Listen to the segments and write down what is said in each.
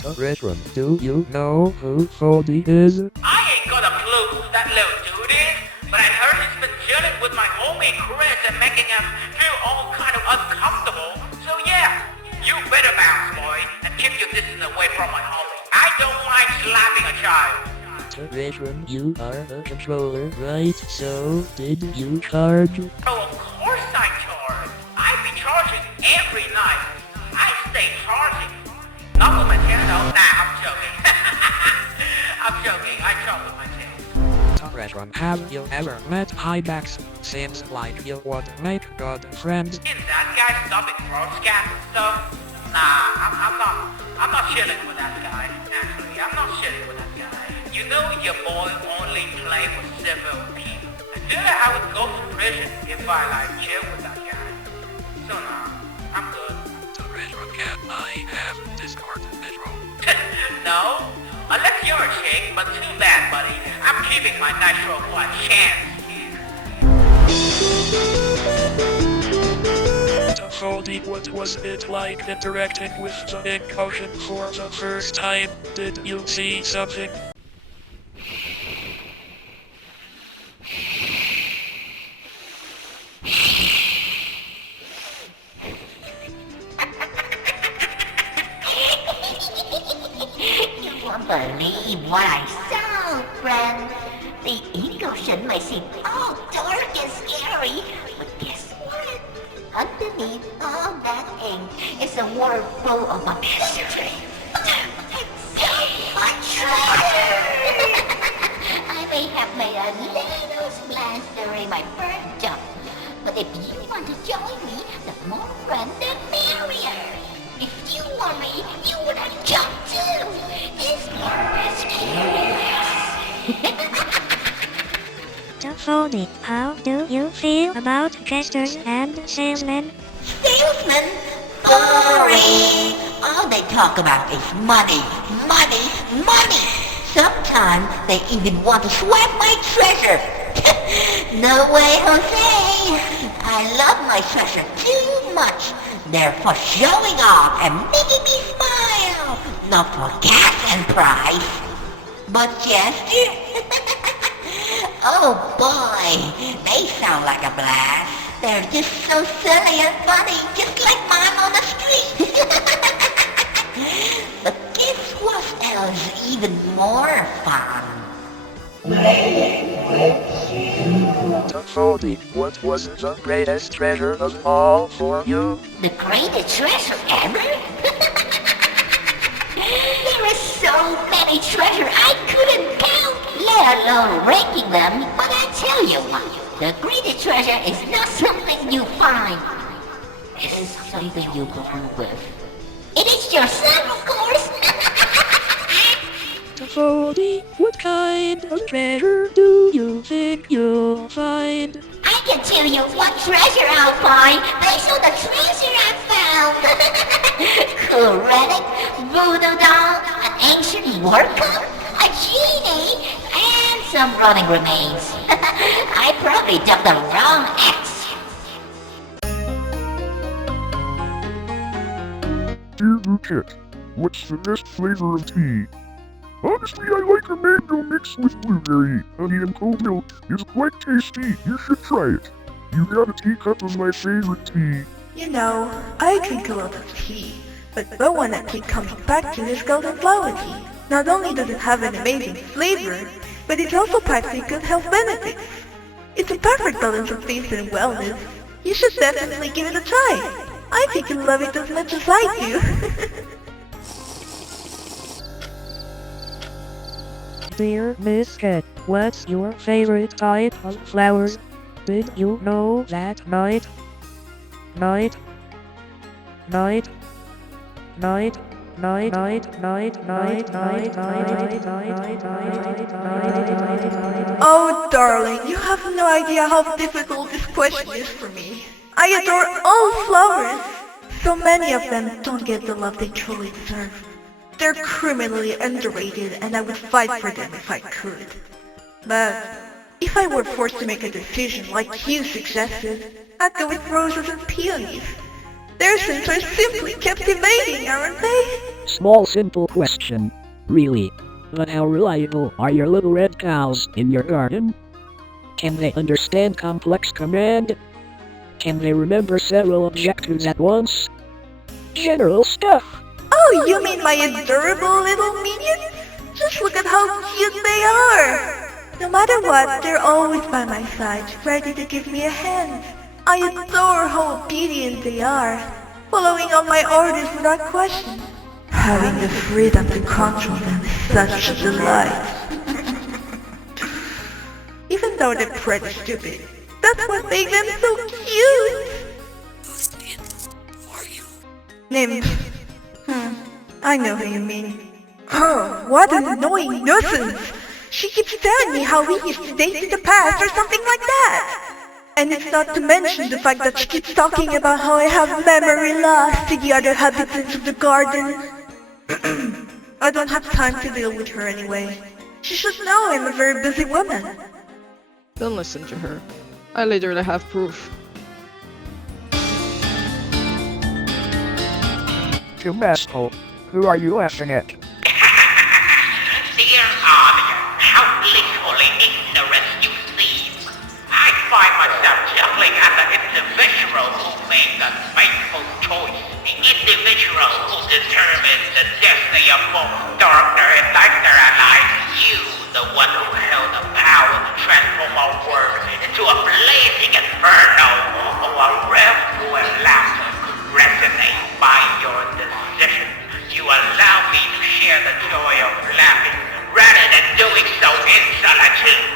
Retron, do you know who Folde is? I ain't got a clue who that little dude is, but I heard he's been chilling with my homie Chris and making him feel all kind of uncomfortable. So yeah, you better bounce, boy, and keep your distance away from my homie. I don't mind slapping a child. Retron, you are a controller, right? So, did you charge? Oh, of course I charge. I be charging every night. I stay charging. Not with my channel. Nah, I'm joking. I'm joking. I charge with my channel. Retron, have you ever met Hybax? Seems like you would make good friends. Is that guy stopping broadcast and stuff? Nah, I'm not chilling with that guy. Actually, I'm not chilling with that guy. You know your boy only play with civil people. I feel like I would go to prison if I chill with that guy. So nah, I'm good. So Retron, can I have Discord Metro? No? Unless you're a chick, but too bad, buddy. I'm keeping my nitro for a chance here. Folde, what was it like interacting with the Ink Ocean for the first time? Did you see something? You won't believe what I saw, friend. The ink ocean may seem all dark and scary, but guess what? Underneath all that ink is a world full of a mystery. So much treasure! I may have made a little splash during my first jump, but if you want to join me, the more friends the merrier. If you were me, you would have jumped too. This part is curious. Folde, how do you feel about testers and salesmen? Salesmen? Boring! All they talk about is money, money, money! Sometimes they even want to swap my treasure! No way, Jose! I love my treasure too much! They're for showing off and making me smile! Not for gas and price! But gesture? Oh boy, they sound like a blast. They're just so silly and funny, just like mine on the street. But this was even more fun. Folde, what was the greatest treasure of all for you? The greatest treasure ever? There is so many treasure I couldn't count, let alone ranking them. But I tell you what, the greatest treasure is not something you find. It is something you grow with. It is yourself, of course. Folde, what kind of treasure do you think you'll find? I can tell you what treasure I'll find based on the treasure I found. Cool relic, voodoo doll, an ancient workup, a genie, and some rotting remains. I probably dug the wrong X. Dear Boo Quette, what's the best flavor of tea? Honestly, I like a mango mixed with blueberry. Honey and cold milk is quite tasty. You should try it. You got a teacup of my favorite tea. You know, I drink a lot of tea, but the one I keep coming back to is golden flower tea. Not only does it have an amazing flavor, but it also packs in good health benefits. It's a perfect balance of taste and wellness. You should definitely give it a try. I think you'll love it as much as I do. Dear Maskle, what's your favorite type of flowers? Did you know that night? Oh, darling, you have no idea how difficult this question is for me. I adore all flowers. So many of them don't get the love they truly deserve. They're criminally underrated and I would fight for them if I could. But if I were forced to make a decision like you suggested, I'd go with roses and peonies. Their scents are simply captivating, aren't they? small simple question. Really? But how reliable are your little red cows in your garden? Can they understand complex command? Can they remember several objectives at once? General stuff. Oh, you mean my adorable little minions? Just look at how cute they are! No matter what, they're always by my side, ready to give me a hand. I adore how obedient they are, following all my orders without question. Having the freedom to control them is such a delight. Even though they're pretty stupid, that's what makes them so cute! Whose nymphs are you? Nymph. I know who you mean. Oh, what an annoying nuisance! She keeps telling me how we used to date in the past or something like that! And it's not to mention the fact that she keeps talking about how I have memory loss to the other habitants of the garden. I don't have time to deal with her anyway. She should know I'm a very busy woman. Don't listen to her. I literally have proof. To Maskle, who are you laughing at? Dear audience, how blissfully ignorant you seem. I find myself chuckling at the individual who made the fateful choice. The individual who determined the destiny of both darker and lighter allies. You, the one who held the power to transform our world into a blazing inferno, or a revel where laughter could resonate by your decision. You allow me to share the joy of laughing, rather than doing so in solitude.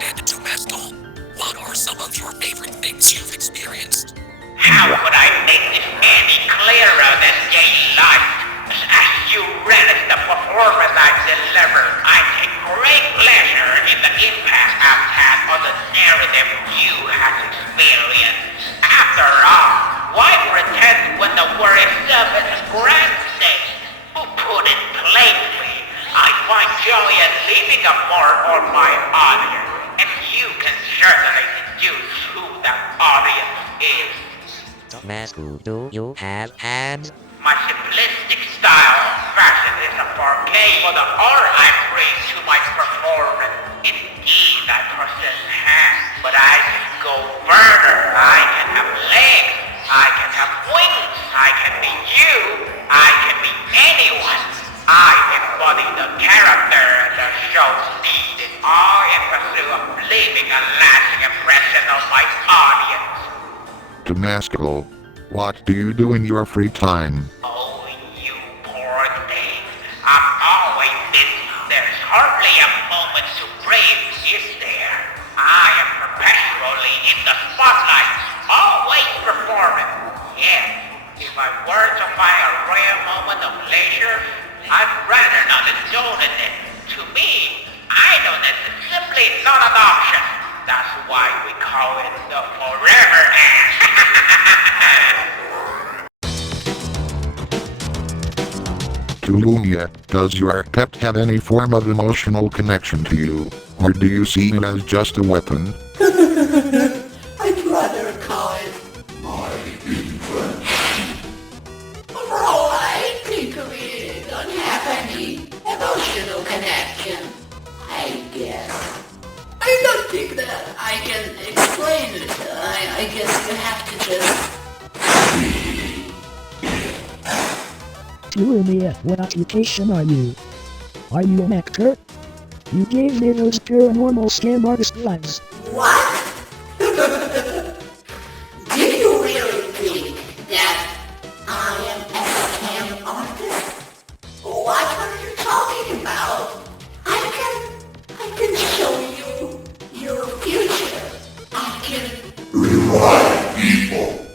And to Maskle, what are some of your favorite things you've experienced? How could I make this any clearer than daily life? As you relish the performance I deliver, I take great pleasure in the impact I've had on the narrative you have experienced. After all, why pretend when the word itself is a grand state? To put it plainly, I find joy in leaving a mark on my audience, and you can certainly deduce who that audience is. Maskle, do you have hands? My simplistic style of fashion is a parquet for the art I bring to my performance. Indeed, I possess hands, but I can go further. I can have legs, I can have wings, I can be you, I can be anyone. I embody the character the show needed, all in pursuit of leaving a lasting impression on my audience. To Maskle, what do you do in your free time? Oh, you poor thing. I'm always busy. There's hardly a moment to breathe, is there? I am perpetually in the spotlight, always performing. Yes, if I were to find a rare moment of leisure, I'd rather not indulge in it. To me, idleness is simply not an option. That's why we call it the forever act. To Lumia, does your pet have any form of emotional connection to you? Or do you see it as just a weapon? I'd rather call it my infant. Overall, I think of it don't have any emotional connection, I guess. I don't think that I can explain it. I guess you have to just... Lumia, what occupation are you? Are you an actor? You gave me those paranormal scam artist vibes. What? Do you really think that I am a scam artist? What are you talking about? I can show you your future. I can rewrite people.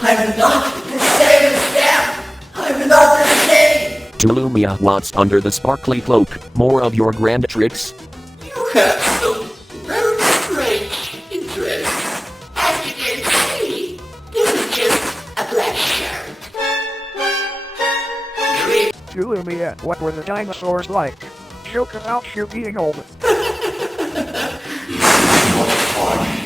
I'm not the same as them. I'm not the same. To Lumia, what's under the sparkly cloak? More of your grand tricks? You have some very strange interests. As you can see, this is just a black shirt. To Lumia, what were the dinosaurs like? Joke about you being old. You see what's funny?